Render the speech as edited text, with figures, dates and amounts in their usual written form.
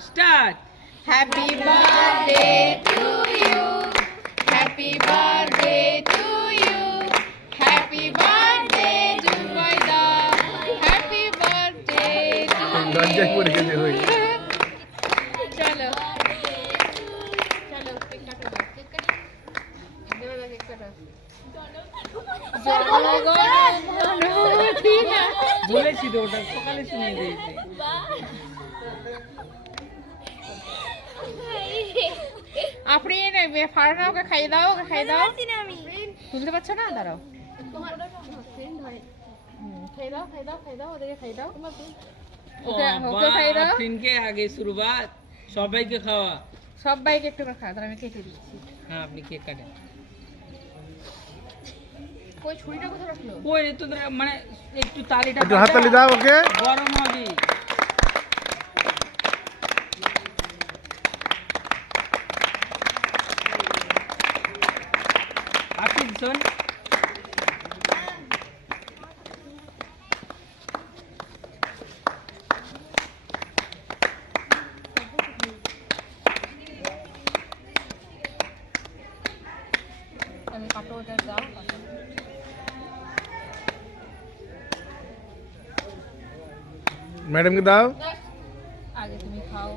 Start. Happy birthday to you. Happy birthday to you. Happy birthday to Vaida. Happy birthday to লজ্জায় পড়ে গেছে হই চলো চলো কেক কাটো কেক কাটো দেবে না কেক কাটো বলেছি তো ওটা সকালে শুনিয়ে দিয়েছি। আফরিন ফারহানা ওকে খাইয়ে দাও তুলতে পারছো না দাঁড়াও খাই দাও ওদেরকে খাই দাও ওকে খাই দাও আফরিনকে আগে শুরুবাত, সবাইকে খাওয়া। সবাইকে একটু করে খাওয়া তাহলে আমি কেটে দিচ্ছি হ্যাঁ, আপনি কেক কাটেন। ওই ছুরিটা কোথায় রাখলো ওই তোদের মানে একটু তালিটা একটু হাততালি দাও ওকে গরম হবে। আফরিন শোন, আমি কাটো ওটা দাও ম্যাডামকে দাও আগে তুমি খাও